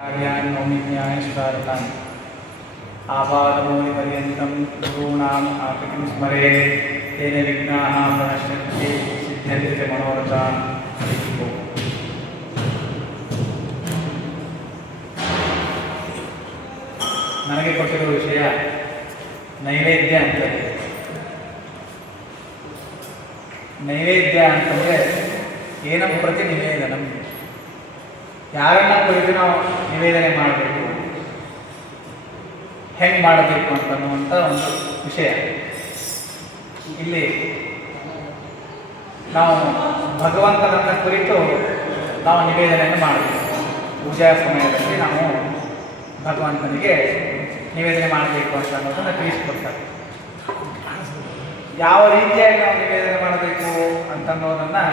कार्यान् नौमिन्यायश्कारतान् आपादमौलिपर्यन्तं गुरूणाम् आकृतिं स्मरेत् तेन विघ्नाः प्रणश्यन्ति सिद्ध्यन्ति च मनोरथान्। ನನಗೆ ಕೊಟ್ಟಿರುವ ವಿಷಯ ನೈವೇದ್ಯ ಅಂತದೆ. ನೈವೇದ್ಯ ಅಂತಂದರೆ ಏನಂ ಪ್ರತಿ ನಿವೇದನಂ, ಯಾರನ್ನ ಕುರಿತು ನಾವು ನಿವೇದನೆ ಮಾಡಬೇಕು, ಹೆಂಗೆ ಮಾಡಬೇಕು ಅಂತನ್ನುವಂಥ ಒಂದು ವಿಷಯ. ಇಲ್ಲಿ ನಾವು ಭಗವಂತನನ್ನ ಕುರಿತು ನಾವು ನಿವೇದನೆಯನ್ನು ಮಾಡಬೇಕು. ಪೂಜಾ ಸಮಯದಲ್ಲಿ ನಾವು ಭಗವಂತನಿಗೆ ನಿವೇದನೆ ಮಾಡಬೇಕು ಅಂತ ಅನ್ನೋದನ್ನು ತಿಳಿಸ್ಕೊಡ್ತಾರೆ. ಯಾವ ರೀತಿಯಾಗಿ ನಾವು ನಿವೇದನೆ ಮಾಡಬೇಕು ಅಂತನ್ನೋದನ್ನು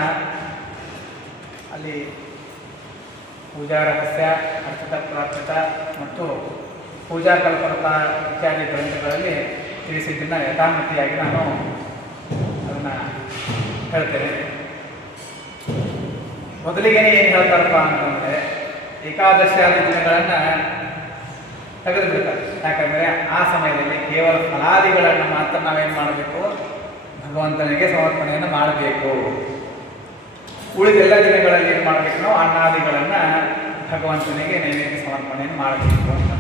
ಅಲ್ಲಿ ಪೂಜಾ ರಹಸ್ಯ, ಅರ್ಚಿತ ಪ್ರಾರ್ಚಿತ ಮತ್ತು ಪೂಜಾ ಕಲ್ಪನಾ ಇತ್ಯಾದಿ ಗ್ರಂಥಗಳಲ್ಲಿ ತಿಳಿಸಿದ್ದನ್ನು ಯಥಾಮತಿಯಾಗಿ ನಾನು ಅದನ್ನು ಹೇಳ್ತೇನೆ. ಮೊದಲಿಗೆ ಏನು ಹೇಳ್ತಾರಪ್ಪ ಅಂತಂದರೆ, ಏಕಾದಶಿಯಾದ ದಿನಗಳನ್ನು ತೆಗೆದುಬಿಡ್ತಾರೆ. ಯಾಕಂದರೆ ಆ ಸಮಯದಲ್ಲಿ ಕೇವಲ ಫಲಾದಿಗಳನ್ನು ಮಾತ್ರ ನಾವೇನು ಮಾಡಬೇಕು, ಭಗವಂತನಿಗೆ ಸಮರ್ಪಣೆಯನ್ನು ಮಾಡಬೇಕು. ಉಳಿದೆಲ್ಲ ದಿನಗಳಲ್ಲಿ ಏನು ಮಾಡಬೇಕು, ನಾವು ಅನ್ನಾದಿಗಳನ್ನು ಭಗವಂತನಿಗೆ ನೈವೇದ್ಯ ಸಮರ್ಪಣೆಯನ್ನು ಮಾಡಬೇಕು ಅಂತ.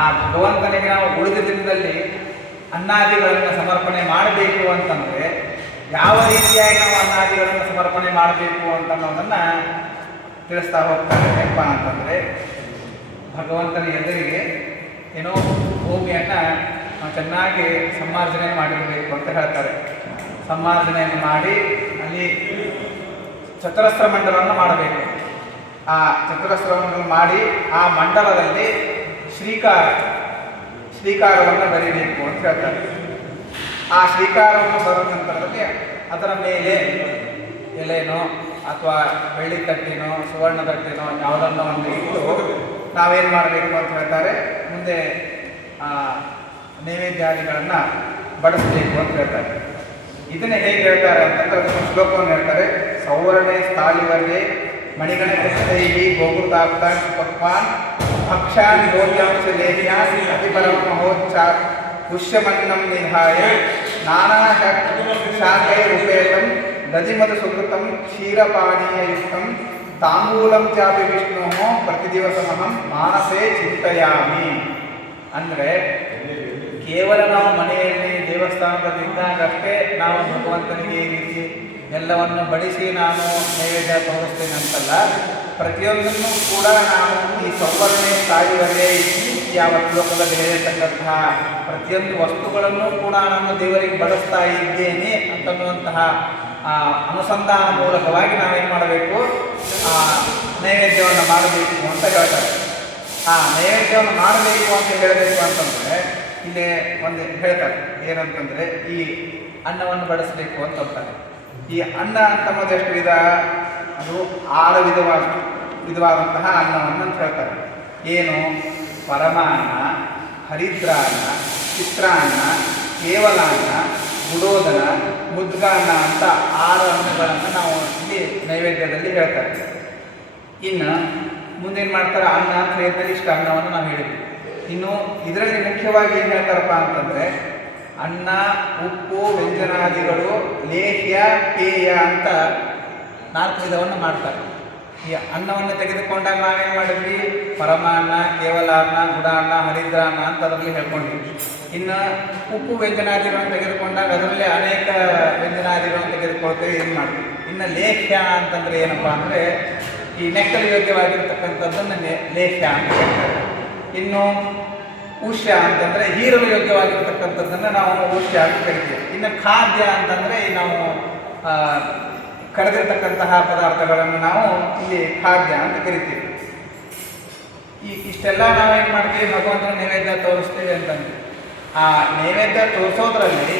ಆ ಭಗವಂತನಿಗೆ ನಾವು ಉಳಿದ ದಿನದಲ್ಲಿ ಅನ್ನಾದಿಗಳನ್ನು ಸಮರ್ಪಣೆ ಮಾಡಬೇಕು ಅಂತಂದರೆ ಯಾವ ರೀತಿಯಾಗಿ ನಾವು ಅನ್ನಾದಿಗಳನ್ನು ಸಮರ್ಪಣೆ ಮಾಡಬೇಕು ಅಂತ ಅನ್ನೋದನ್ನು ತಿಳಿಸ್ತಾ ಹೋಗ್ತಾರೆ. ಏನಪ್ಪ ಅಂತಂದರೆ, ಭಗವಂತನ ಎದುರಿಗೆ ಏನೋ ಭೂಮಿಯನ್ನು ನಾವು ಚೆನ್ನಾಗಿ ಸಮ್ಮಾರ್ಜನೆ ಮಾಡಿರಬೇಕು ಅಂತ ಹೇಳ್ತಾರೆ. ಸಮ್ಮಾರ್ಜನೆಯನ್ನು ಮಾಡಿ ಅಲ್ಲಿ ಚತುರಸ್ರ ಮಂಡಲವನ್ನು ಮಾಡಬೇಕು. ಆ ಚತುರಸ್ರ ಮಂಡಲ ಮಾಡಿ ಆ ಮಂಡಲದಲ್ಲಿ ಶ್ರೀಕಾರವನ್ನು ಬರೀಬೇಕು ಅಂತ ಹೇಳ್ತಾರೆ. ಆ ಶ್ರೀಕಾರವನ್ನು ಬರೋ ನಂತರದಲ್ಲಿ ಅದರ ಮೇಲೆ ಎಲೆನೋ ಅಥವಾ ಬೆಳ್ಳಿ ತಟ್ಟಿನೋ ಸುವರ್ಣ ತಟ್ಟಿನೋ ಯಾವುದನ್ನೋ ಒಂದು ಇಟ್ಟು ನಾವೇನು ಮಾಡಬೇಕು ಅಂತ ಹೇಳ್ತಾರೆ, ಮುಂದೆ ನೈವೇದ್ಯಾದಿಗಳನ್ನು ಬಡಿಸಬೇಕು ಅಂತ ಹೇಳ್ತಾರೆ. ಇದನ್ನೇ ಹೇಗೆ ಹೇಳ್ತಾರೆ ಅಂತಂದ್ರೆ ಅದನ್ನು ಶ್ಲೋಕವನ್ನು ಹೇಳ್ತಾರೆ. ಸೌವರ್ಣೆ ಸ್ಥಾಲಿವರ್ಗೆ ಮಣಿಗಣಕೈಹಿ ಗೋಕೃತಾಪ್ತಾನ್ ಪಕ್ವಾನ್ ಭಕ್ಷಾನ್ ಗೋಲ್ಯಾಂಶ ಲೇಹ್ಯಾನ್ ಅತಿಪರಂ ಮಹೋಚ್ಛಾ ಪುಷ್ಯಮನ್ನಂ ನಿಧಾಯ ನಾನಾ ಶಾಖೈ ರೂಪೇತಂ ದಧಿಮದ ಸುಕೃತಂ ಕ್ಷೀರಪಾನೀಯಯುಕ್ತಂ ತಾಂಬೂಲಂ ಚಾಪಿ ವಿಷ್ಣು ಪ್ರತಿದಿವಸಮಹಂ ಮಾನಸೇ ಚಿಂತೆಯಾಮಿ. ಅಂದರೆ ಕೇವಲ ನಾವು ಮನೆಯಲ್ಲಿ ದೇವಸ್ಥಾನದಲ್ಲಿದ್ದಾಗಷ್ಟೇ ನಾವು ಭಗವಂತನಿಗೆ ಈ ರೀತಿ ಎಲ್ಲವನ್ನು ಬಡಿಸಿ ನಾನು ನೈವೇದ್ಯ ತೋರಿಸ್ತೇನೆ ಅಂತಲ್ಲ, ಪ್ರತಿಯೊಂದನ್ನು ಕೂಡ ನಾವು ಈ ಸೌವರ್ಣೆ ತಾಯಿವರೆ ಯಾವ ಶ್ಲೋಕದಲ್ಲಿ ಹೇಳಿರ್ತಕ್ಕಂತಹ ಪ್ರತಿಯೊಂದು ವಸ್ತುಗಳನ್ನು ಕೂಡ ನಾನು ದೇವರಿಗೆ ಬಡಿಸ್ತಾ ಇದ್ದೇನೆ ಅಂತನ್ನುವಂತಹ ಅನುಸಂಧಾನ ಮೂಲಕವಾಗಿ ನಾವೇನು ಮಾಡಬೇಕು, ನೈವೇದ್ಯವನ್ನು ಮಾಡಬೇಕು ಅಂತ ಹೇಳ್ತಾರೆ. ಆ ನೈವೇದ್ಯವನ್ನು ಮಾಡಬೇಕು ಅಂತ ಹೇಳಬೇಕು ಅಂತಂದರೆ ಇಲ್ಲಿ ಒಂದು ಹೇಳ್ತಾರೆ. ಏನಂತಂದರೆ ಈ ಅನ್ನವನ್ನು ಬಡಿಸಬೇಕು ಅಂತ ಅಂತಾರೆ. ಈ ಅನ್ನ ಅಂತನ್ನೋದು ಎಷ್ಟು ವಿಧ, ಅದು 6 ವಿಧವಾದಂತಹ ಅನ್ನವನ್ನು ಅಂತ ಹೇಳ್ತಾರೆ. ಏನು, ಪರಮಾನ್ನ, ಹರಿದ್ರಾನ್ನ, ಚಿತ್ರಾನ್ನ, ಕೇವಲಾನ್ನ, ಗುಡೋದನ, ಮುದ್ಗಾನ್ನ ಅಂತ 6 ಅನ್ನಗಳನ್ನು ನಾವು ಇಲ್ಲಿ ನೈವೇದ್ಯದಲ್ಲಿ ಹೇಳ್ತಾರೆ. ಇನ್ನು ಮುಂದೇನು ಮಾಡ್ತಾರೆ, ಅನ್ನ ಅಂತ ಹೇಳಿದ್ರೆ ಇಷ್ಟು ಅನ್ನವನ್ನು ನಾವು ಹೇಳಿದ್ವಿ. ಇನ್ನು ಇದರಲ್ಲಿ ಮುಖ್ಯವಾಗಿ ಏನು ಹೇಳ್ತಾರಪ್ಪ ಅಂತಂದರೆ, ಅನ್ನ, ಉಪ್ಪು, ವ್ಯಂಜನಾದಿಗಳು, ಲೇಹ್ಯ, ಪೇಯ ಅಂತ 4 ವಿಧವನ್ನು ಮಾಡ್ತಾರೆ. ಈ ಅನ್ನವನ್ನು ತೆಗೆದುಕೊಂಡಾಗ ನಾವೇನು ಮಾಡಿದ್ವಿ, ಪರಮಾನ್ನ, ಕೇವಲಾನ್ನ, ಗುಡಾನ್ನ, ಹರಿದ್ರಾನ್ನ ಅಂತ ಅದರಲ್ಲಿ ಹೇಳ್ಕೊಂಡ್ವಿ. ಇನ್ನು ಉಪ್ಪು ವ್ಯಂಜನಾದಿಗಳನ್ನು ತೆಗೆದುಕೊಂಡಾಗ ಅದರಲ್ಲಿ ಅನೇಕ ವ್ಯಂಜನಾದಿಗಳನ್ನು ತೆಗೆದುಕೊಳ್ತೇವೆ, ಏನು ಮಾಡ್ತೀವಿ. ಇನ್ನು ಲೇಹ್ಯ ಅಂತಂದರೆ ಏನಪ್ಪ ಅಂದರೆ ಈ ನೆಕ್ಕಲು ಯೋಗ್ಯವಾಗಿರ್ತಕ್ಕಂಥದ್ದನ್ನು ಲೇಹ್ಯ ಅಂತ ಹೇಳ್ತಾರೆ. ಇನ್ನು ಉಷ್ಯ ಅಂತಂದರೆ ಹೀರಲು ಯೋಗ್ಯವಾಗಿರ್ತಕ್ಕಂಥದ್ದನ್ನು ನಾವು ಉಷ್ಯ ಅಂತ ಕರಿತೀವಿ. ಇನ್ನು ಖಾದ್ಯ ಅಂತಂದರೆ ನಾವು ಕರೆದಿರ್ತಕ್ಕಂತಹ ಪದಾರ್ಥಗಳನ್ನು ನಾವು ಇಲ್ಲಿ ಖಾದ್ಯ ಅಂತ ಕರಿತೀವಿ. ಇಷ್ಟೆಲ್ಲ ನಾವೇನು ಮಾಡ್ತೀವಿ, ಭಗವಂತನ ನೈವೇದ್ಯ ತೋರಿಸ್ತೀವಿ ಅಂತಂದ್ರೆ ಆ ನೈವೇದ್ಯ ತೋರಿಸೋದ್ರಲ್ಲಿ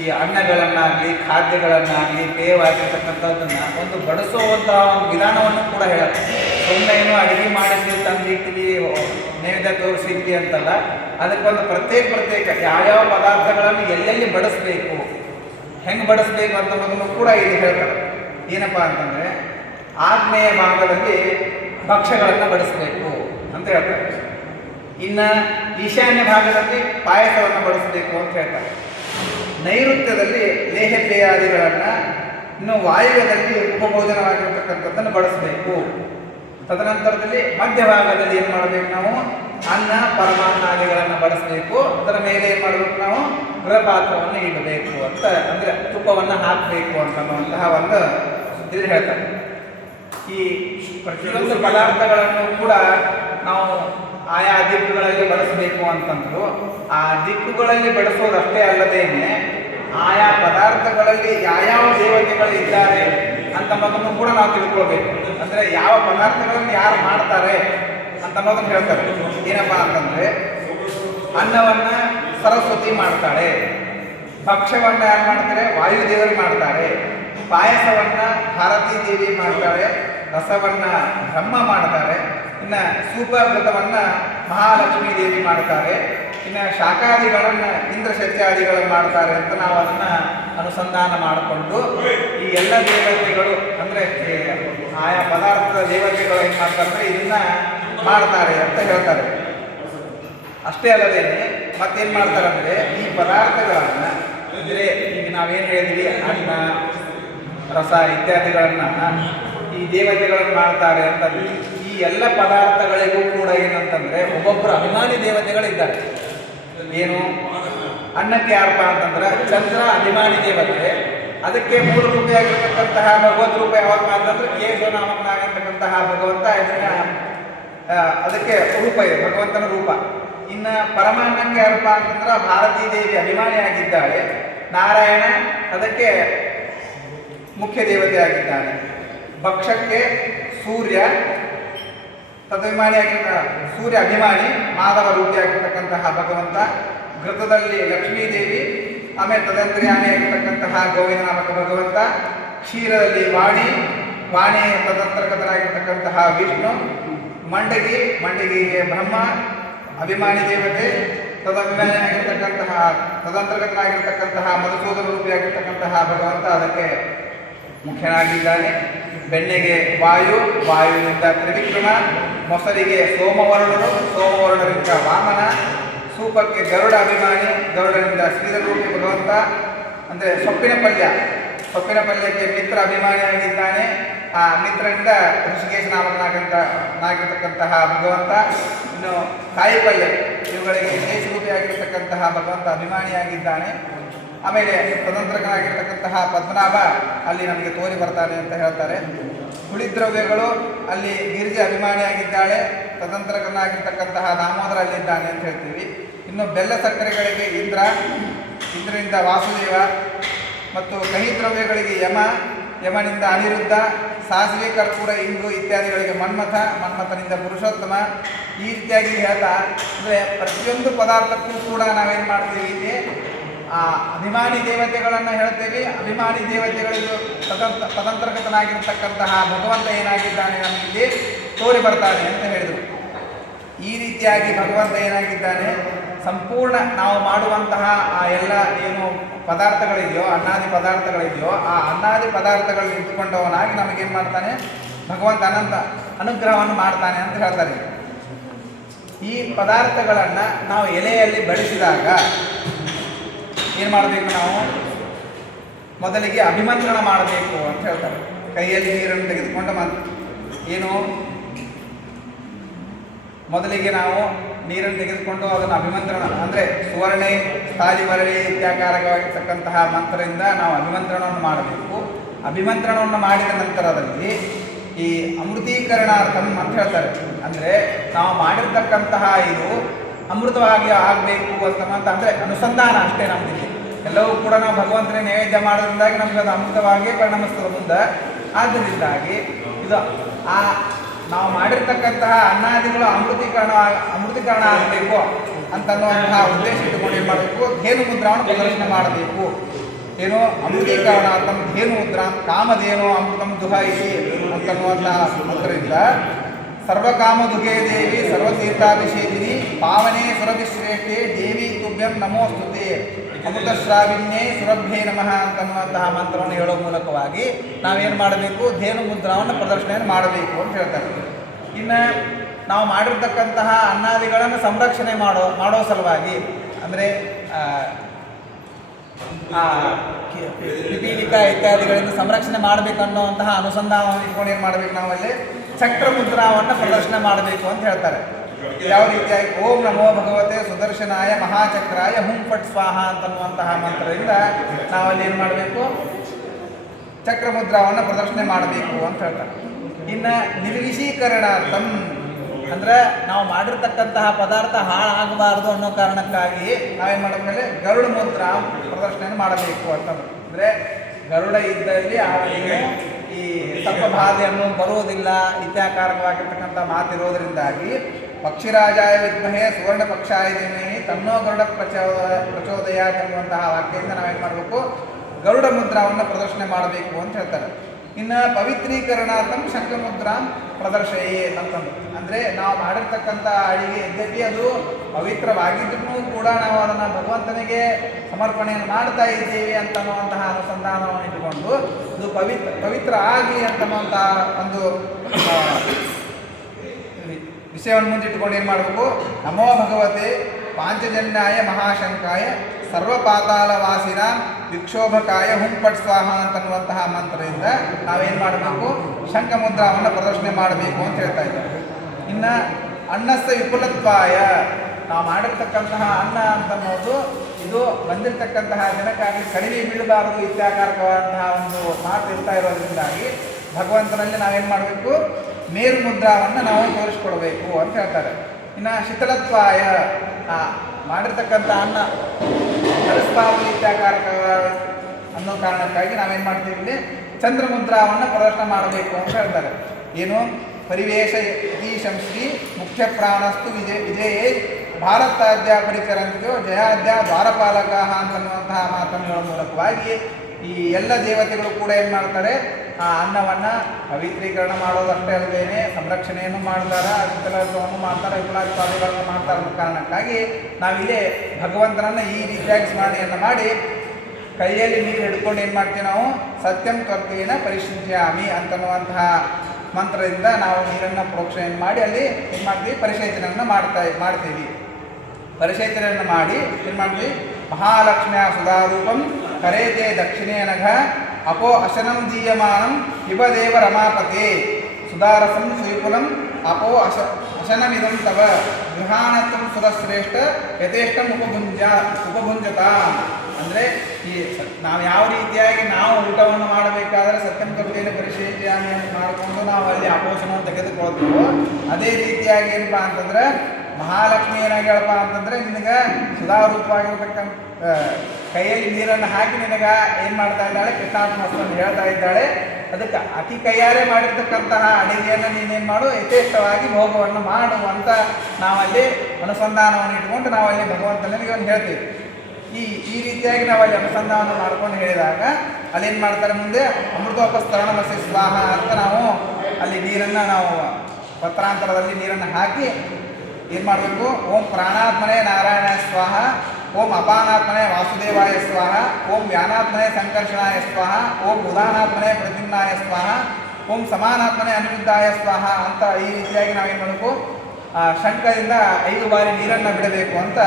ಈ ಅನ್ನಗಳನ್ನಾಗಲಿ ಖಾದ್ಯಗಳನ್ನಾಗಲಿ ಪೇಯವಾಗಿರ್ತಕ್ಕಂಥದ್ದನ್ನು ಒಂದು ಬಡಿಸುವಂತಹ ಒಂದು ವಿಧಾನವನ್ನು ಕೂಡ ಹೇಳುತ್ತೆ. ಸುಮ್ಮನೆ ಏನು ಅಡುಗೆ ಮಾಡಿದ್ವಿ ತಂದಿಟ್ಟಿವಿ ನೈವೇದ್ಯ ತೋರಿಸಿದ್ವಿ ಅಂತಲ್ಲ, ಅದಕ್ಕೊಂದು ಪ್ರತ್ಯೇಕ ಯಾವ್ಯಾವ ಪದಾರ್ಥಗಳನ್ನು ಎಲ್ಲೆಲ್ಲಿ ಬಡಿಸ್ಬೇಕು, ಹೆಂಗೆ ಬಡಿಸ್ಬೇಕು ಅಂತನ್ನೋದನ್ನು ಕೂಡ ಇಲ್ಲಿ ಹೇಳ್ತಾರೆ. ಏನಪ್ಪ ಅಂತಂದರೆ ಆಗ್ನೇಯ ಭಾಗದಲ್ಲಿ ಭಕ್ಷ್ಯಗಳನ್ನು ಬಡಿಸಬೇಕು, ಇನ್ನು ಈಶಾನ್ಯ ಭಾಗದಲ್ಲಿ ಪಾಯಸವನ್ನು ಬಡಿಸಬೇಕು ಅಂತ ಹೇಳ್ತಾರೆ. ನೈಋತ್ಯದಲ್ಲಿ ಲೇಹಪೇಯಾದಿಗಳನ್ನು, ಇನ್ನು ವಾಯುವ್ಯದಲ್ಲಿ ಉಪಭೋಜನವಾಗಿರ್ತಕ್ಕಂಥದ್ದನ್ನು ಬಡಿಸಬೇಕು. ತದನಂತರದಲ್ಲಿ ಮಧ್ಯಭಾಗದಲ್ಲಿ ಏನು ಮಾಡಬೇಕು ನಾವು, ಅನ್ನ ಪರಮಾನ್ನಾದಿಗಳನ್ನು ಬಡಿಸಬೇಕು. ಅದರ ಮೇಲೆ ಏನು ಮಾಡಬೇಕು ನಾವು, ಗೃಹಪಾತ್ರವನ್ನು ಇಡಬೇಕು ಅಂತ, ಅಂದರೆ ತುಪ್ಪವನ್ನು ಹಾಕಬೇಕು ಅಂತನ್ನುವಂತಹ ಒಂದು ಇದನ್ನು ಹೇಳ್ತಾರೆ. ಈ ಪ್ರತಿಯೊಂದು ಪದಾರ್ಥಗಳನ್ನು ಕೂಡ ನಾವು ಆಯಾ ದಿಕ್ಕುಗಳಲ್ಲಿ ಬಳಸಬೇಕು ಅಂತಂದ್ರು. ಆ ದಿಕ್ಕುಗಳಲ್ಲಿ ಬಳಸೋದಷ್ಟೇ ಅಲ್ಲದೇನೆ ಆಯಾ ಪದಾರ್ಥಗಳಲ್ಲಿ ಯಾವ್ಯಾವ ದೇವತೆಗಳು ಇದ್ದಾರೆ ಅಂತನ್ನೋದನ್ನು ಕೂಡ ನಾವು ತಿಳ್ಕೊಳ್ಬೇಕು. ಅಂದರೆ ಯಾವ ಪದಾರ್ಥಗಳನ್ನು ಯಾರು ಮಾಡ್ತಾರೆ ಅಂತನ್ನೋದನ್ನು ಹೇಳ್ತಾರೆ. ಏನಪ್ಪಾ ಅಂತಂದ್ರೆ, ಅನ್ನವನ್ನ ಸರಸ್ವತಿ ಮಾಡ್ತಾಳೆ, ಭಕ್ಷ್ಯವನ್ನ ಯಾರು ಮಾಡ್ತಾರೆ, ವಾಯುದೇವರು ಮಾಡ್ತಾರೆ, ಪಾಯಸವನ್ನ ಭಾರತೀ ದೇವಿ ಮಾಡ್ತಾಳೆ, ರಸವನ್ನ ಬ್ರಹ್ಮ ಮಾಡ್ತಾರೆ, ಇನ್ನು ಸೂಪಘೃತವನ್ನ ಮಹಾಲಕ್ಷ್ಮೀ ದೇವಿ ಮಾಡ್ತಾರೆ, ಇನ್ನು ಶಾಖಾದಿಗಳನ್ನು ಇಂದ್ರ ಶಕ್ತ್ಯಾದಿಗಳನ್ನು ಮಾಡ್ತಾರೆ ಅಂತ ನಾವು ಅದನ್ನ ಅನುಸಂಧಾನ ಮಾಡಿಕೊಂಡು ಈ ಎಲ್ಲ ದೇವತೆಗಳು ಅಂದರೆ ಆಯಾ ಪದಾರ್ಥದ ದೇವತೆಗಳು ಏನು ಮಾಡ್ತಾರೆ, ಇದನ್ನ ಮಾಡ್ತಾರೆ ಅಂತ ಹೇಳ್ತಾರೆ. ಅಷ್ಟೇ ಅಲ್ಲದೇನೆ ಮತ್ತೇನು ಮಾಡ್ತಾರೆ ಅಂದರೆ, ಈ ಪದಾರ್ಥಗಳನ್ನು ಅಂದರೆ ಈಗ ನಾವೇನು ಹೇಳಿದ್ವಿ, ಅನ್ನ ರಸ ಇತ್ಯಾದಿಗಳನ್ನು ಈ ದೇವತೆಗಳನ್ನು ಮಾಡ್ತಾರೆ ಅಂತ. ಈ ಎಲ್ಲ ಪದಾರ್ಥಗಳಿಗೂ ಕೂಡ ಏನಂತಂದರೆ ಒಬ್ಬೊಬ್ಬರು ಅಭಿಮಾನಿ ದೇವತೆಗಳಿದ್ದಾರೆ. ಏನು, ಅನ್ನಕ್ಕೆ ಯಾರಪ್ಪ ಅಂತಂದ್ರೆ ಚಂದ್ರ ಅಭಿಮಾನಿ ದೇವತೆ, ಅದಕ್ಕೆ ಮೂಲ ರೂಪಿಯಾಗಿರ್ತಕ್ಕಂತಹ ಭಗವದ್ ರೂಪ ಯಾವಾಗ ಅಂತಂದ್ರೆ ಕೇಶವನಾಮಕನಾಗಿರ್ತಕ್ಕಂತಹ ಭಗವಂತ ಇದನ್ನ ಅದಕ್ಕೆ ರೂಪ ಇದೆ, ಭಗವಂತನ ರೂಪ. ಇನ್ನು ಪರಮಾನ್ನಕ್ಕೆ ಯಾರಪ್ಪ ಅಂತಂದ್ರೆ ಭಾರತೀ ದೇವಿ ಅಭಿಮಾನಿಯಾಗಿದ್ದಾಳೆ, ನಾರಾಯಣ ಅದಕ್ಕೆ ಮುಖ್ಯ ದೇವತೆ ಆಗಿದ್ದಾನೆ, ಭಕ್ಷಕ್ಕೆ ಸೂರ್ಯ ತದಭಿಮಾನಿಯಾಗಿದ್ದ ಸೂರ್ಯ ಅಭಿಮಾನಿ ಮಾಧವ ರೂಪಿಯಾಗಿರ್ತಕ್ಕಂತಹ ಭಗವಂತ, ಘೃತದಲ್ಲಿ ಲಕ್ಷ್ಮೀದೇವಿ, ಆಮೇಲೆ ತದಂತ್ರಿಯಾನಿಯಾಗಿರ್ತಕ್ಕಂತಹ ಗೋವಿಂದ ನಾಮಕ ಭಗವಂತ, ಕ್ಷೀರದಲ್ಲಿ ವಾಣಿ ತದಂತ್ರಗತನಾಗಿರ್ತಕ್ಕಂತಹ ವಿಷ್ಣು, ಮಂಡಗಿಗೆ ಬ್ರಹ್ಮ ಅಭಿಮಾನಿ ದೇವತೆ, ತದಂತರ್ಗತನಾಗಿರ್ತಕ್ಕಂತಹ ಮಧುಸೂದನ ರೂಪಿಯಾಗಿರ್ತಕ್ಕಂತಹ ಭಗವಂತ ಅದಕ್ಕೆ ಮುಖ್ಯನಾಗಿದ್ದಾನೆ. ಬೆಣ್ಣೆಗೆ ವಾಯುವಿನಿಂದ ತ್ರಿವಿಕ್ರಮ, ಮೊಸರಿಗೆ ಸೋಮವರ್ಣರಿಂದ ವಾಮನ, ಸೂಪಕ್ಕೆ ಗರುಡ ಅಭಿಮಾನಿ, ಗರುಡನಿಂದ ಶ್ರೀಧರ ರೂಪಿ ಭಗವಂತ, ಅಂದರೆ ಸೊಪ್ಪಿನ ಪಲ್ಯಕ್ಕೆ ಮಿತ್ರ ಅಭಿಮಾನಿಯಾಗಿದ್ದಾನೆ. ಆ ಮಿತ್ರನಿಂದ ಋಷಿಕೇಶ ನಾಮಕನಾಗಿರ್ತಕ್ಕಂತಹ ಭಗವಂತ. ಇನ್ನು ಕಾಯಿ ಪಲ್ಯ ಇವುಗಳಿಗೆ ಶೇಷ ರೂಪಿಯಾಗಿರ್ತಕ್ಕಂತಹ ಭಗವಂತ ಅಭಿಮಾನಿಯಾಗಿದ್ದಾನೆ. ಆಮೇಲೆ ಸ್ವತಂತ್ರನಾಗಿರ್ತಕ್ಕಂತಹ ಪದ್ಮನಾಭ ಅಲ್ಲಿ ನಮಗೆ ತೋರಿ ಬರ್ತಾನೆ ಅಂತ ಹೇಳ್ತಾರೆ. ಹುಳಿದ್ರವ್ಯಗಳು ಅಲ್ಲಿ ಗಿರಿಜೆ ಅಭಿಮಾನಿಯಾಗಿದ್ದಾಳೆ, ಸ್ವತಂತ್ರನಾಗಿರ್ತಕ್ಕಂತಹ ದಾಮೋದರ ಅಲ್ಲಿದ್ದಾನೆ ಅಂತ ಹೇಳ್ತೀವಿ. ಇನ್ನು ಬೆಲ್ಲ ಸಕ್ಕರೆಗಳಿಗೆ ಇಂದ್ರನಿಂದ ವಾಸುದೇವ, ಮತ್ತು ಕಹಿ ದ್ರವ್ಯಗಳಿಗೆ ಯಮನಿಂದ ಅನಿರುದ್ಧ, ಸಾಸಿವೆ ಕರ್ಪೂರ ಇಂಗು ಇತ್ಯಾದಿಗಳಿಗೆ ಮನ್ಮಥನಿಂದ ಪುರುಷೋತ್ತಮ. ಈ ರೀತಿಯಾಗಿ ಹೇಳ್ತಾ ಅಂದರೆ ಪ್ರತಿಯೊಂದು ಪದಾರ್ಥಕ್ಕೂ ಕೂಡ ನಾವೇನು ಮಾಡ್ತೀವಿ, ಇಲ್ಲಿ ಆ ಅಭಿಮಾನಿ ದೇವತೆಗಳನ್ನು ಹೇಳ್ತೇವೆ. ಅಭಿಮಾನಿ ದೇವತೆಗಳಿಗೂ ತದಂತರ್ಗತನಾಗಿರ್ತಕ್ಕಂತಹ ಭಗವಂತ ಏನಾಗಿದ್ದಾನೆ ನಮಗೆ ತೋರಿ ಬರ್ತಾನೆ ಅಂತ ಹೇಳಿದರು. ಈ ರೀತಿಯಾಗಿ ಭಗವಂತ ಏನಾಗಿದ್ದಾನೆ, ಸಂಪೂರ್ಣ ನಾವು ಮಾಡುವಂತಹ ಆ ಎಲ್ಲ ಏನು ಪದಾರ್ಥಗಳಿದೆಯೋ, ಅನ್ನಾದಿ ಪದಾರ್ಥಗಳಿದೆಯೋ, ಆ ಅನ್ನಾದಿ ಪದಾರ್ಥಗಳನ್ನು ಇಟ್ಟುಕೊಂಡವನಾಗಿ ನಮಗೇನು ಮಾಡ್ತಾನೆ, ಭಗವಂತ ಅನಂತ ಅನುಗ್ರಹವನ್ನು ಮಾಡ್ತಾನೆ ಅಂತ ಹೇಳ್ತಾರೆ. ಈ ಪದಾರ್ಥಗಳನ್ನು ನಾವು ಎಲೆಯಲ್ಲಿ ಬಡಿಸಿದಾಗ ಏನು ಮಾಡಬೇಕು, ನಾವು ಮೊದಲಿಗೆ ಅಭಿಮಂತ್ರಣ ಮಾಡಬೇಕು ಅಂತ ಹೇಳ್ತಾರೆ. ಕೈಯಲ್ಲಿ ನೀರನ್ನು ತೆಗೆದುಕೊಂಡು ಮೊದಲಿಗೆ ನಾವು ನೀರನ್ನು ತೆಗೆದುಕೊಂಡು ಅದನ್ನು ಅಭಿಮಂತ್ರಣ ಅಂದರೆ ಸುವರ್ಣೆ ಸ್ಥಾಲಿವರಳಿ ಇತ್ಯಾಕಾರವಾಗಿರ್ತಕ್ಕಂತಹ ಮಂತ್ರದಿಂದ ನಾವು ಅಭಿಮಂತ್ರಣವನ್ನು ಮಾಡಬೇಕು. ಅಭಿಮಂತ್ರಣವನ್ನು ಮಾಡಿದ ನಂತರದಲ್ಲಿ ಈ ಅಮೃತೀಕರಣಾರ್ಥಂ ಅಂತ ಹೇಳ್ತಾರೆ. ಅಂದರೆ ನಾವು ಮಾಡಿರ್ತಕ್ಕಂತಹ ಇದು ಅಮೃತವಾಗಿ ಆಗಬೇಕು ಅಂತ ಅಂದರೆ ಅನುಸಂಧಾನ ಅಷ್ಟೇ ನಮಗೆ. ಎಲ್ಲವೂ ಕೂಡ ನಾವು ಭಗವಂತನೇ ನೈವೇದ್ಯ ಮಾಡೋದ್ರಿಂದಾಗಿ ನಮಗೆ ಅದು ಅಮೃತವಾಗಿ ಪರಿಣಮಿಸ್ತದೆ ಮುಂದೆ. ಆದ್ದರಿಂದಾಗಿ ಇದು ನಾವು ಮಾಡಿರ್ತಕ್ಕಂತಹ ಅನ್ನಾದಿಗಳು ಅಮೃತೀಕರಣ ಆಗಬೇಕು ಅಂತನ್ನುವಂತಹ ಉದ್ದೇಶ ಇಟ್ಟುಕೊಂಡು ಏನು ಮಾಡಬೇಕು, ಧೇನು ಮುದ್ರಾವನ್ನು ಪ್ರದರ್ಶನ ಮಾಡಬೇಕು. ಏನು ಅಮೃತೀಕರಣ ಅಂತಮ್ ಧೇನು ಮುದ್ರಾ ಕಾಮಧೇನು ಅಮೃತಂ ದುಹಾಯಿಸಿ ಅಂತನ್ನುವಂತಹ ಮಂತ್ರದಿಂದ ಸರ್ವಕಾಮದುಗೆ ದೇವಿ ಸರ್ವತೀರ್ಥಾಭಿಷೇಕಿನಿ ಪಾವನೆ ಸುರಭಿಶ್ರೇಷ್ಠೆ ದೇವಿ ತುಭ್ಯಂ ನಮೋಸ್ತುತೆ ಅಮೃತಶ್ರಾವಿಣ್ಯೇ ಸುರಭ್ಯೇ ನಮಃ ಅಂತನ್ನುವಂತಹ ಮಂತ್ರವನ್ನು ಹೇಳೋ ಮೂಲಕವಾಗಿ ನಾವೇನು ಮಾಡಬೇಕು, ಧೇನು ಮುದ್ರಾವನ್ನು ಪ್ರದರ್ಶನ ಮಾಡಬೇಕು ಅಂತ ಹೇಳ್ತಾರೆ. ಇನ್ನು ನಾವು ಮಾಡಿರ್ತಕ್ಕಂತಹ ಅನ್ನಾದಿಗಳನ್ನು ಸಂರಕ್ಷಣೆ ಮಾಡೋ ಸಲುವಾಗಿ, ಅಂದರೆ ಪಿಪೀಲಿಕಾ ಇತ್ಯಾದಿಗಳಿಂದ ಸಂರಕ್ಷಣೆ ಮಾಡಬೇಕನ್ನುವಂತಹ ಅನುಸಂಧಾನವನ್ನು ಇಟ್ಕೊಂಡು ಏನು ಮಾಡಬೇಕು, ನಾವಲ್ಲಿ ಚಕ್ರ ಮುದ್ರಾವನ್ನು ಪ್ರದರ್ಶನ ಮಾಡಬೇಕು ಅಂತ ಹೇಳ್ತಾರೆ. ಯಾವ ರೀತಿಯಾಗಿ ಓಂ ನಮೋ ಭಗವತೆ ಸುದರ್ಶನಾಯ ಮಹಾಚಕ್ರಾಯ ಹುಂ ಫಟ್ ಸ್ವಾಹ ಅಂತನ್ನುವಂತಹ ಮಂತ್ರದಿಂದ ನಾವಲ್ಲಿ ಏನು ಮಾಡಬೇಕು, ಚಕ್ರ ಮುದ್ರಾವನ್ನು ಪ್ರದರ್ಶನೆ ಮಾಡಬೇಕು ಅಂತ ಹೇಳ್ತಾರೆ. ಇನ್ನು ನಿರ್ವಿಷೀಕರಣಾರ್ಥಂ ಅಂದರೆ ನಾವು ಮಾಡಿರ್ತಕ್ಕಂತಹ ಪದಾರ್ಥ ಹಾಳಾಗಬಾರ್ದು ಅನ್ನೋ ಕಾರಣಕ್ಕಾಗಿ ನಾವೇನು ಮಾಡಬೇಕಂದ್ರೆ ಗರುಡ ಮುದ್ರಾ ಪ್ರದರ್ಶನ ಮಾಡಬೇಕು ಅಂತಂದ್ರೆ, ಅಂದರೆ ಗರುಡ ಇದ್ದಲ್ಲಿ ಅವರಿಗೆ ಈ ಸರ್ಪಬಾಧೆಯನ್ನು ಬರುವುದಿಲ್ಲ ಇತ್ಯಾಕಾರಕವಾಗಿರ್ತಕ್ಕಂಥ ಮಾತಿರೋದರಿಂದಾಗಿ ಪಕ್ಷಿರಾಜಾಯ ವಿದ್ಮಹೇ ಸುವರ್ಣ ಪಕ್ಷಾಯ ಧೀಮಹಿ ತನ್ನೋ ಗರುಡ ಪ್ರಚೋದಯ ಅನ್ನುವಂತಹ ವಾಕ್ಯದಿಂದ ನಾವೇನು ಮಾಡಬೇಕು, ಗರುಡ ಮುದ್ರಾವನ್ನು ಪ್ರದರ್ಶನೆ ಮಾಡಬೇಕು ಅಂತ ಹೇಳ್ತಾರೆ. ಇನ್ನು ಪವಿತ್ರೀಕರಣಾರ್ಥಂ ಶಂಖಮುದ್ರಾ ಪ್ರದರ್ಶಯೇ ಅಂತಂದು, ಅಂದರೆ ನಾವು ಮಾಡಿರ್ತಕ್ಕಂಥ ಅಡಿಗೆ ಯದ್ಯಪಿ ಅದು ಪವಿತ್ರವಾಗಿದ್ರೂ ಕೂಡ ನಾವು ಅದನ್ನು ಭಗವಂತನಿಗೆ ಸಮರ್ಪಣೆಯನ್ನು ಮಾಡ್ತಾ ಇದ್ದೇವೆ ಅಂತನ್ನುವಂತಹ ಅನುಸಂಧಾನವನ್ನು ಇಟ್ಟುಕೊಂಡು ಅದು ಪವಿತ್ರ ಆಗಲಿ ಅಂತನ್ನುವಂತಹ ಒಂದು ವಿಷಯವನ್ನು ಮುಂದಿಟ್ಟುಕೊಂಡು ಏನು ಮಾಡಬೇಕು, ನಮೋ ಭಗವತೆ ಪಾಂಚಜನ್ಯಾಯ ಮಹಾಶಂಕಾಯ ಸರ್ವಪಾತಾಳವಾಸಿನ ವಿಕ್ಷೋಭಕಾಯ ಹುಂ ಫಟ್ ಸ್ವಾಹ ಅಂತನ್ನುವಂತಹ ಮಂತ್ರದಿಂದ ನಾವೇನು ಮಾಡಬೇಕು, ಶಂಖಮುದ್ರಾವನ್ನು ಪ್ರದರ್ಶನೆ ಮಾಡಬೇಕು ಅಂತ ಹೇಳ್ತಾ ಇದ್ದಾರೆ. ಇನ್ನು ಅನ್ನಸ್ಯ ವಿಪುಲತ್ವಾಯ, ನಾವು ಮಾಡಿರ್ತಕ್ಕಂತಹ ಅನ್ನ ಅಂತನ್ನೋದು ಇದು ಬಂದಿರತಕ್ಕಂತಹ ಜನಕ್ಕಾಗಲಿ ಕಡಿಮೆ ಬೀಳಬಾರದು ಇತ್ಯಾಕಾರಕವಾದಂತಹ ಒಂದು ಮಾತು ಇರ್ತಾ ಇರೋದ್ರಿಂದಾಗಿ ಭಗವಂತನಲ್ಲಿ ನಾವೇನು ಮಾಡಬೇಕು, ಮೇರು ಮುದ್ರಾವನ್ನು ನಾವು ತೋರಿಸ್ಕೊಡ್ಬೇಕು ಅಂತ ಹೇಳ್ತಾರೆ. ಇನ್ನು ಶಿಥಲತ್ವಾಯ, ಮಾಡಿರ್ತಕ್ಕಂಥ ಅನ್ನ ಹರಸ್ಬಾರದು ಇತ್ಯಾಕಾರಕ ಅನ್ನೋ ಕಾರಣಕ್ಕಾಗಿ ನಾವೇನು ಮಾಡ್ತೀವಿ, ಇಲ್ಲಿ ಚಂದ್ರಮುದ್ರಾವನ್ನು ಪ್ರದರ್ಶನ ಮಾಡಬೇಕು ಅಂತ ಹೇಳ್ತಾರೆ. ಏನು ಪರಿವೇಶ ಯತೀಶಂ ಶ್ರೀ ಮುಖ್ಯ ಪ್ರಾಣಸ್ತು ವಿಜಯೇ ಭಾರತಾದ್ಯ ಪರಿಚರಂತ್ಯೋ ಜಯಾದ್ಯ ದ್ವಾರಪಾಲಕ ಅಂತನ್ನುವಂತಹ ಮಾತನ್ನುಗಳ ಮೂಲಕವಾಗಿ ಈ ಎಲ್ಲ ದೇವತೆಗಳು ಕೂಡ ಏನು ಮಾಡ್ತಾರೆ, ಆ ಅನ್ನವನ್ನು ಪವಿತ್ರೀಕರಣ ಮಾಡೋದಷ್ಟೇ ಅಲ್ಲದೇನೆ ಸಂರಕ್ಷಣೆಯನ್ನು ಮಾಡ್ತಾರೆ, ಶಿಥಲತ್ವವನ್ನು ಮಾಡ್ತಾರೆ, ವಿಪುಲಾದಿಗಳನ್ನು ಮಾಡ್ತಾರೆ ಅನ್ನೋ ಕಾರಣಕ್ಕಾಗಿ ನಾವಿಲ್ಲಿ ಭಗವಂತನನ್ನು ಈ ರೀತಿಯಾಗಿ ಸ್ಮರಣೆಯನ್ನು ಮಾಡಿ ಕೈಯಲ್ಲಿ ನೀರು ಹಿಡ್ಕೊಂಡು ಏನು ಮಾಡ್ತೀವಿ, ನಾವು ಸತ್ಯಂ ತ್ವರ್ತೇನ ಪರಿಶುದ್ಧ್ಯಾಮಿ ಅಂತನ್ನುವಂತಹ ಮಂತ್ರದಿಂದ ನಾವು ನೀರನ್ನು ಪ್ರೋಕ್ಷಣೆಯನ್ನು ಮಾಡಿ ಅಲ್ಲಿ ಏನು ಮಾಡ್ತೀವಿ, ಪರಿಶೇಚನೆಯನ್ನು ಮಾಡ್ತೀವಿ. ಪರಿಶೇಚನೆಯನ್ನು ಮಾಡಿ ಏನು ಮಾಡ್ತೀವಿ, ಮಹಾಲಕ್ಷ್ಮಿಯ ಸುಧಾರೂಪಂ ಕರೇತೆ ದಕ್ಷಿಣೇನಘ ಅಪೋ ಅಶನಂ ದೀಯಮಾನಂ ಪಿಬದೇವ ರಮಾಪತೆ ಸುಧಾರಸಂ ಸುವಿಪುಲಂ ಅಪೋ ಅಶನಮಿದಂ ತವ ಗೃಹಾಣತ್ವಂ ಸುರಶ್ರೇಷ್ಠ ಯಥೇಷ್ಟಂ ಉಪಭುಂಜತ. ಅಂದರೆ ಈ ನಾವು ಯಾವ ರೀತಿಯಾಗಿ ನಾವು ಊಟವನ್ನು ಮಾಡಬೇಕಾದ್ರೆ ಸತ್ಯಂ ಕರ್ತೇನ ಪರಿಶೇಷಣೆಯನ್ನು ಮಾಡಿಕೊಂಡು ನಾವು ಅಲ್ಲಿ ಅಪೋಷಣವನ್ನು ತೆಗೆದುಕೊಳ್ತೀವೋ ಅದೇ ರೀತಿಯಾಗಿ ಏನಪ್ಪ ಅಂತಂದ್ರೆ ಮಹಾಲಕ್ಷ್ಮಿ ಏನಾಗಿ ಹೇಳಪ್ಪ ಅಂತಂದರೆ ನಿನಗೆ ಸುಧಾರೂಪವಾಗಿರ್ತಕ್ಕಂಥ ಕೈಯಲ್ಲಿ ನೀರನ್ನು ಹಾಕಿ ನಿನಗೆ ಏನು ಮಾಡ್ತಾ ಇದ್ದಾಳೆ, ಕೃಷ್ಣಾರ್ಪಣವನ್ನು ಹೇಳ್ತಾ ಇದ್ದಾಳೆ. ಅದಕ್ಕೆ ಅತಿ ಕೈಯಾರೆ ಮಾಡಿರ್ತಕ್ಕಂತಹ ಅಡಿಗೆಯನ್ನು ನೀನೇನು ಮಾಡು, ಯಥೇಷ್ಟವಾಗಿ ಭೋಗವನ್ನು ಮಾಡು ಅಂತ ನಾವಲ್ಲಿ ಅನುಸಂಧಾನವನ್ನು ಇಟ್ಕೊಂಡು ನಾವಲ್ಲಿ ಭಗವಂತನಿಗೆ ಒಂದು ಹೇಳ್ತೀವಿ. ಈ ರೀತಿಯಾಗಿ ನಾವಲ್ಲಿ ಅನುಸಂಧಾನ ಮಾಡ್ಕೊಂಡು ಹೇಳಿದಾಗ ಅಲ್ಲೇನು ಮಾಡ್ತಾರೆ, ಮುಂದೆ ಅಮೃತೋಪಸ್ತರಣಮಸಿ ಸ್ವಾಹ ಅಂತ ನಾವು ಅಲ್ಲಿ ನೀರನ್ನು ನಾವು ಪತ್ರಾಂತರದಲ್ಲಿ ನೀರನ್ನು ಹಾಕಿ ಏನು ಮಾಡಬೇಕು, ಓಂ ಪ್ರಾಣಾತ್ಮನೇ ನಾರಾಯಣ ಸ್ವಾಹ, ಓಂ ಅಪಾನಾತ್ಮನೇ ವಾಸುದೇವಾಯ ಸ್ವಾಹ, ಓಂ ವ್ಯಾನಾತ್ಮನೇ ಸಂಕರ್ಷಣಾಯ ಸ್ವಾಹ, ಓಂ ಉದಾನಾತ್ಮನೇ ಪ್ರದ್ಯುಮ್ನಾಯ ಸ್ವಾಹ, ಓಂ ಸಮಾನಾತ್ಮನೇ ಅನಿರುದ್ಧಾಯ ಸ್ವಾಹ ಅಂತ ಈ ರೀತಿಯಾಗಿ ನಾವೇನು ಮಾಡಬೇಕು, ಶಂಖದಿಂದ 5 ಬಾರಿ ನೀರನ್ನು ಬಿಡಬೇಕು ಅಂತ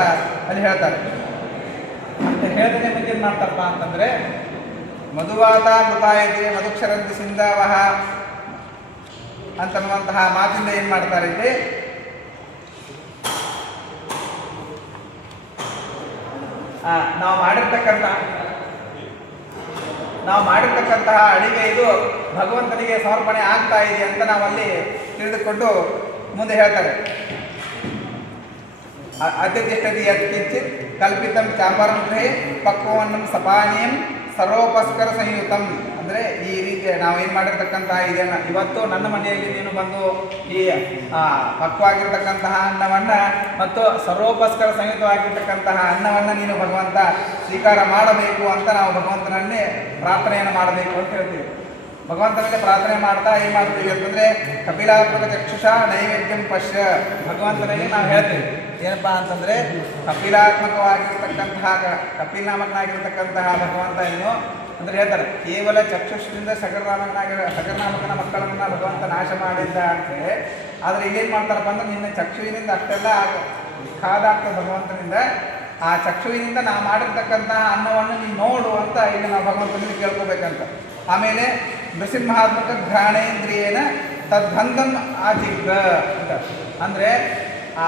ಅಲ್ಲಿ ಹೇಳ್ತಾರೆ. ಅಂತ ಹೇಳಿದ್ರೆ ಮುಂದೆ ಏನು ಮಾಡ್ತಾರಪ್ಪ ಅಂತಂದರೆ ಮಧುವಾತ ಮೃತಾಯತೆ ಮಧುಕ್ಷರಂತಿ ಸಿಂಧವಹ ಅಂತನ್ನುವಂತಹ ಮಾತಿಂದ ಏನು ಮಾಡ್ತಾರೆ, ಇಲ್ಲಿ ನಾವು ಮಾಡಿರ್ತಕ್ಕಂತಹ ಅಡಿಗೆ ಇದು ಭಗವಂತನಿಗೆ ಸಮರ್ಪಣೆ ಆಗ್ತಾ ಇದೆ ಅಂತ ನಾವಲ್ಲಿ ತಿಳಿದುಕೊಂಡು ಮುಂದೆ ಹೇಳ್ತಾರೆ. ಅತಿಷ್ಠತಿ ಯತ್ಕಿಂಚಿತ್ ಕಲ್ಪಿತಂ ಚಾಪರಂ ಗೃಹೇ ಪಕ್ವವನ್ನಂ ಸಪಾನೀಯಂ ಸರ್ವೋಪಸ್ಕರ ಸಂಯುತಂ. ಅಂದರೆ ಈ ರೀತಿ ನಾವೇನು ಮಾಡಿರ್ತಕ್ಕಂತಹ ಇದನ್ನು ಇವತ್ತು ನನ್ನ ಮನೆಯಲ್ಲಿ ನೀನು ಬಂದು ಈ ಪಕ್ವಾಗಿರ್ತಕ್ಕಂತಹ ಅನ್ನವನ್ನು ಮತ್ತು ಸರ್ವೋಪಸ್ಕರ ಸಂಯುತವಾಗಿರ್ತಕ್ಕಂತಹ ಅನ್ನವನ್ನು ನೀನು ಭಗವಂತ ಸ್ವೀಕಾರ ಮಾಡಬೇಕು ಅಂತ ನಾವು ಭಗವಂತನನ್ನೇ ಪ್ರಾರ್ಥನೆಯನ್ನು ಮಾಡಬೇಕು ಅಂತ ಹೇಳ್ತೀವಿ. ಭಗವಂತನಿಗೆ ಪ್ರಾರ್ಥನೆ ಮಾಡ್ತಾ ಏನು ಮಾಡ್ತೀವಿ ಅಂತಂದರೆ ಕಪಿಲಾತ್ಮಕ ಚಕ್ಷುಷ ನೈವೇದ್ಯಂ ಪಶ್ಯ. ಭಗವಂತನಿಗೆ ನಾವು ಹೇಳ್ತೀವಿ ಏನಪ್ಪ ಅಂತಂದರೆ ಕಪಿಲಾತ್ಮಕವಾಗಿರ್ತಕ್ಕಂತಹ ಕಪಿನಾಮಕನಾಗಿರ್ತಕ್ಕಂತಹ ಭಗವಂತ ಏನು ಅಂದರೆ ಹೇಳ್ತಾರೆ, ಕೇವಲ ಚಕ್ಷುಷದಿಂದ ಸಗರನಾಮಕನ ಮಕ್ಕಳನ್ನು ಭಗವಂತ ನಾಶ ಮಾಡಿದ್ದ ಅಂತೇಳಿ ಆದರೆ ಇಲ್ಲೇನು ಮಾಡ್ತಾರಪ್ಪ ಅಂದ್ರೆ ನಿನ್ನ ಚಕ್ಷುವಿನಿಂದ ಅಷ್ಟೆಲ್ಲ ಖಾದಾಗ್ತದೆ ಭಗವಂತನಿಂದ. ಆ ಚಕ್ಷುವಿನಿಂದ ನಾವು ಮಾಡಿರ್ತಕ್ಕಂತಹ ಅನ್ನವನ್ನು ನೀನು ನೋಡು ಅಂತ ಇಲ್ಲಿ ನಾವು ಭಗವಂತನಿಗೆ ಕೇಳ್ಕೋಬೇಕಂತ. ಆಮೇಲೆ ನೃಸಿಂಹಾತ್ಮಕ ಘ್ರಾಣೇಂದ್ರಿಯೇನ ತದ್ಬಂಧಂ ಆಜಿಗ್ಗ ಅಂತ ಅಂದರೆ ಆ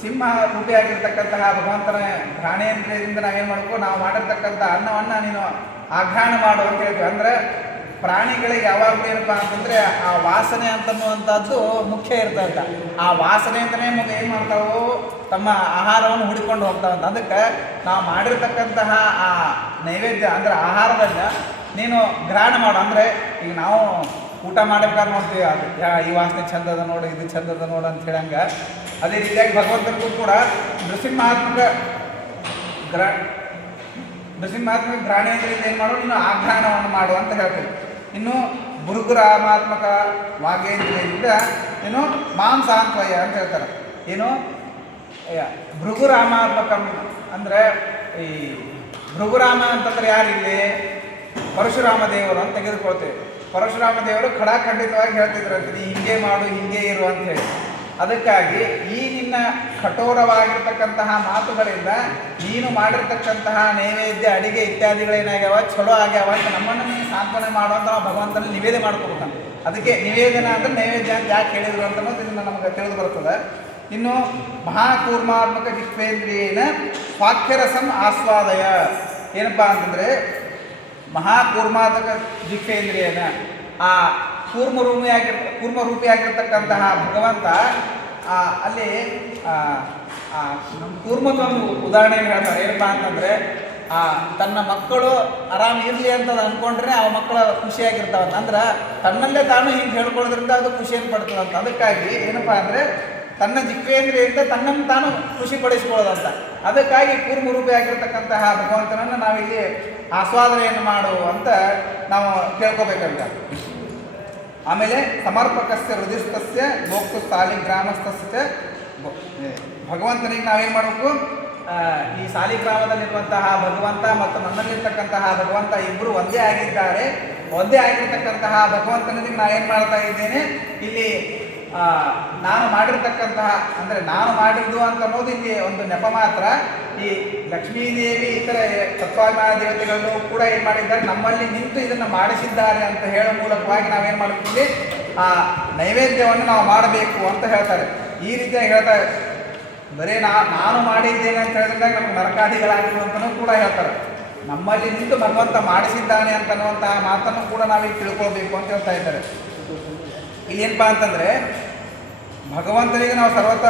ಸಿಂಹ ರೂಪಿಯಾಗಿರ್ತಕ್ಕಂತಹ ಭಗವಂತನ ಘ್ರಾಣೇಂದ್ರಿಯದಿಂದ ನಾವೇನು ಮಾಡಬೇಕು, ನಾವು ಮಾಡಿರ್ತಕ್ಕಂಥ ಅನ್ನವನ್ನು ನೀನು ಆಘ್ರಾಣ ಮಾಡು ಅಂತ ಹೇಳ್ತೀವಿ. ಅಂದರೆ ಪ್ರಾಣಿಗಳಿಗೆ ಯಾವಾಗಲೂ ಏನಪ್ಪ ಅಂತಂದರೆ ಆ ವಾಸನೆ ಅಂತನ್ನುವಂಥದ್ದು ಮುಖ್ಯ ಇರ್ತದಂತ. ಆ ವಾಸನೆ ಅಂತಲೇ ಏನು ಮಾಡ್ತಾವೋ ತಮ್ಮ ಆಹಾರವನ್ನು ಹುಡಿಕೊಂಡು ಹೋಗ್ತಾವಂತ. ಅದಕ್ಕೆ ನಾವು ಮಾಡಿರ್ತಕ್ಕಂತಹ ಆ ನೈವೇದ್ಯ ಅಂದರೆ ಆಹಾರವನ್ನು ನೀನು ಗ್ರಹಣ ಮಾಡು. ಅಂದರೆ ಈಗ ನಾವು ಊಟ ಮಾಡಬೇಕಾದ್ರೆ ನೋಡ್ತೀವಿ, ಅದು ಈ ವಾಸನೆ ಚಂದದ ನೋಡು, ಇದು ಚಂದದ ನೋಡು ಅಂತ ಹೇಳಂಗೆ, ಅದೇ ರೀತಿಯಾಗಿ ಭಗವಂತನಿಗೂ ಕೂಡ ನೃಸಿಂಹಾತ್ಮಕ ಘ್ರಾಣೇಂದ್ರಿಯಿಂದ ಏನು ಮಾಡು, ನೀನು ಆಘ್ರಾಣವನ್ನು ಮಾಡು ಅಂತ ಹೇಳ್ತೀವಿ. ಇನ್ನು ಭೃಗುರಾಮಾತ್ಮಕ ವಾಗೇಂದ್ರಿಯಿಂದ ಏನು ಮಾಂಸಾಂತ್ವಯ ಅಂತ ಹೇಳ್ತಾರೆ. ಏನು ಭೃಗುರಾಮಾತ್ಮಕ ಅಂದರೆ ಈ ಭೃಗುರಾಮ ಅಂತಂದ್ರೆ ಯಾರಿಲ್ಲಿ ಪರಶುರಾಮ ದೇವರು ಅಂತ ತೆಗೆದುಕೊಳ್ತೇವೆ. ಪರಶುರಾಮ ದೇವರು ಖಡಾಖಂಡಿತವಾಗಿ ಹೇಳ್ತಿದ್ರಂತೆ, ನೀ ಹಿಂಗೆ ಮಾಡು, ಹಿಂಗೆ ಇರು ಅಂತ ಹೇಳಿ. ಅದಕ್ಕಾಗಿ ಈ ನಿನ್ನ ಕಠೋರವಾಗಿರ್ತಕ್ಕಂತಹ ಮಾತುಗಳಿಂದ ನೀನು ಮಾಡಿರ್ತಕ್ಕಂತಹ ನೈವೇದ್ಯ ಅಡಿಗೆ ಇತ್ಯಾದಿಗಳೇನಾಗ್ಯಾವ ಚಲೋ ಆಗ್ಯಾವ ಅಂತ ನಮ್ಮನ್ನು ನೀನು ಸಾಂತ್ವನೆ ಮಾಡುವಂತ ನಾವು ಭಗವಂತನ ನಿವೇದನೆ ಮಾಡ್ಕೊಳ್ತಾನೆ. ಅದಕ್ಕೆ ನಿವೇದನ ಅಂದರೆ ನೈವೇದ್ಯ ಅಂತ ಯಾಕೆ ಹೇಳಿದ್ರು ಅಂತ ಇದನ್ನು ನಮಗೆ ತಿಳಿದು ಬರ್ತದೆ. ಇನ್ನು ಮಹಾಕೂರ್ಮಾತ್ಮಕ ಜಿಹ್ವೇಂದ್ರಿಯೇನ ಸ್ವಾಖ್ಯರಸಂ ಆಸ್ವಾದಯ. ಏನಪ್ಪ ಅಂತಂದರೆ ಮಹಾಕೂರ್ಮಾತ್ಮಕ ಜಿಹ್ವೇಂದ್ರಿಯೇನ ಆ ಕೂರ್ಮರೂಪಿಯಾಗಿರ್ತಕ್ಕಂತಹ ಭಗವಂತ ಅಲ್ಲಿ ಕೂರ್ಮದೊಂದು ಉದಾಹರಣೆಯನ್ನು ಹೇಳ್ತಾರೆ. ಏನಪ್ಪ ಅಂತಂದರೆ ತನ್ನ ಮಕ್ಕಳು ಆರಾಮ ಇರಲಿ ಅಂತ ಅಂದ್ಕೊಂಡ್ರೆ ಆ ಮಕ್ಕಳ ಖುಷಿಯಾಗಿರ್ತಾವಂತ. ಅಂದ್ರೆ ತನ್ನಲ್ಲೇ ತಾನು ಹಿಂಗೆ ಹೇಳ್ಕೊಳ್ಳೋದ್ರಿಂದ ಅದು ಖುಷಿಯನ್ನು ಪಡ್ತದಂತ. ಅದಕ್ಕಾಗಿ ಏನಪ್ಪ ಅಂದರೆ ತನ್ನ ಜಿಹ್ವೇಂದ್ರಿಯಿಂದ ತನ್ನನ್ನು ತಾನು ಖುಷಿಪಡಿಸ್ಕೊಳ್ಳೋದಂತ. ಅದಕ್ಕಾಗಿ ಕೂರ್ಮರೂಪಿಯಾಗಿರ್ತಕ್ಕಂತಹ ಭಗವಂತನನ್ನು ನಾವಿಲ್ಲಿ ಆಸ್ವಾದನೆಯನ್ನು ಮಾಡು ಅಂತ ನಾವು ಕೇಳ್ಕೋಬೇಕಂತ. ಆಮೇಲೆ ಸಮರ್ಪಕಸ್ಯ ಹೃದಯಸ್ಥಸ್ಯ ಭೋಕ್ತು ಸಾಲಿಗ್ರಾಮಸ್ಥಸ್ಯ ಭಗವಂತನಿಗೆ ನಾವೇನು ಮಾಡಬೇಕು, ಈ ಸಾಲಿಗ್ರಾಮದಲ್ಲಿರುವಂತಹ ಭಗವಂತ ಮತ್ತು ನನ್ನಲ್ಲಿರ್ತಕ್ಕಂತಹ ಭಗವಂತ ಇಬ್ಬರು ಒಂದೇ ಆಗಿದ್ದಾರೆ. ಒಂದೇ ಆಗಿರ್ತಕ್ಕಂತಹ ಭಗವಂತನಿಗೆ ನಾವೇನು ಮಾಡ್ತಾ ಇದ್ದೇನೆ, ಇಲ್ಲಿ ನಾನು ಮಾಡಿರ್ತಕ್ಕಂತಹ ಅಂದರೆ ನಾನು ಮಾಡಿದ್ದು ಅಂತ ಅನ್ನೋದು ಇಲ್ಲಿ ಒಂದು ನೆಪ ಮಾತ್ರ. ಈ ಲಕ್ಷ್ಮೀದೇವಿ ಇತರ ತತ್ವಾಭಿಮಾನ ದೇವತೆಗಳು ಕೂಡ ಏನು ಮಾಡಿದ್ದಾರೆ, ನಮ್ಮಲ್ಲಿ ನಿಂತು ಇದನ್ನು ಮಾಡಿಸಿದ್ದಾರೆ ಅಂತ ಹೇಳೋ ಮೂಲಕವಾಗಿ ನಾವೇನು ಮಾಡ್ತೀವಿ, ಆ ನೈವೇದ್ಯವನ್ನು ನಾವು ಮಾಡಬೇಕು ಅಂತ ಹೇಳ್ತಾರೆ. ಈ ರೀತಿಯಾಗಿ ಹೇಳ್ತಾರೆ. ಬರೀ ನಾನು ಮಾಡಿದ್ದೇನೆ ಅಂತ ಹೇಳಿದಾಗ ನಮ್ಗೆ ನರಕಾದಿಗಳಾಗಿರು ಅಂತಲೂ ಕೂಡ ಹೇಳ್ತಾರೆ. ನಮ್ಮಲ್ಲಿ ನಿಂತು ಭಗವಂತ ಮಾಡಿಸಿದ್ದಾನೆ ಅಂತನ್ನುವಂತಹ ಮಾತನ್ನು ಕೂಡ ನಾವೀಗ ತಿಳ್ಕೊಳ್ಬೇಕು ಅಂತ ಹೇಳ್ತಾ ಇದ್ದಾರೆ. ಇಲ್ಲಿ ಏನಪ್ಪ ಅಂತಂದರೆ ಭಗವಂತನಿಗೆ ನಾವು ಸರ್ವತ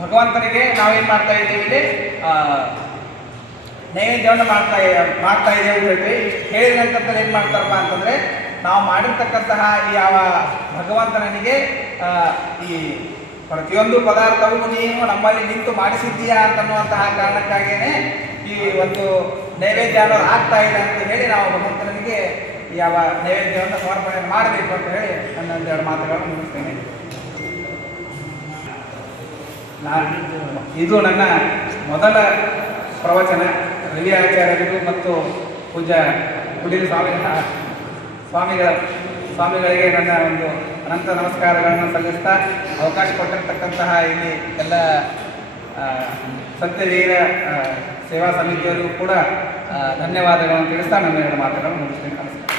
ಭಗವಂತನಿಗೆ ನಾವೇನು ಮಾಡ್ತಾ ಇದ್ದೀವಿ, ಇಲ್ಲಿ ನೈವೇದ್ಯವನ್ನು ಮಾಡ್ತಾ ಇದ್ದೇವೆ ಅಂತ ಹೇಳ್ತೀವಿ. ಹೇಳಿದ ನಂತರ ಏನು ಮಾಡ್ತಾರಪ್ಪ ಅಂತಂದರೆ ನಾವು ಮಾಡಿರ್ತಕ್ಕಂತಹ ಈ ಯಾವ ಭಗವಂತನಿಗೆ ಈ ಪ್ರತಿಯೊಂದು ಪದಾರ್ಥವೂ ನೀನು ನಮ್ಮಲ್ಲಿ ನಿಂತು ಮಾಡಿಸಿದ್ದೀಯಾ ಅಂತನ್ನುವಂತಹ ಕಾರಣಕ್ಕಾಗಿಯೇ ಈ ಒಂದು ನೈವೇದ್ಯ ಅನ್ನೋದು ಆಗ್ತಾ ಇದೆ ಅಂತ ಹೇಳಿ ನಾವು ಭಗವಂತನಿಗೆ ಯಾವ ನೈವೇದ್ಯವನ್ನು ಸಮರ್ಪಣೆಯನ್ನು ಮಾಡಬೇಕು ಅಂತ ಹೇಳಿ ನನ್ನೊಂದೆರಡು ಮಾತುಗಳನ್ನು ಮುಗಿಸ್ತೇನೆ. ಇದು ನನ್ನ ಮೊದಲ ಪ್ರವಚನ. ರವಿ ಆಚಾರ್ಯರಿಗೂ ಮತ್ತು ಪೂಜ್ಯ ಕುಡಿಲ ಸ್ವಾಮಿಗಳಿಗೆ ನನ್ನ ಒಂದು ಅನಂತ ನಮಸ್ಕಾರಗಳನ್ನು ಸಲ್ಲಿಸ್ತಾ ಅವಕಾಶ ಕೊಟ್ಟಿರ್ತಕ್ಕಂತಹ ಇಲ್ಲಿ ಎಲ್ಲ ಸತ್ಯವೀರ ಸೇವಾ ಸಮಿತಿಯವರಿಗೂ ಕೂಡ ಧನ್ಯವಾದಗಳನ್ನು ತಿಳಿಸ್ತಾ ನನ್ನ ಎರಡು ಮಾತುಗಳನ್ನು ಮುಗಿಸ್ತೀನಿ. ನಮಸ್ಕಾರ.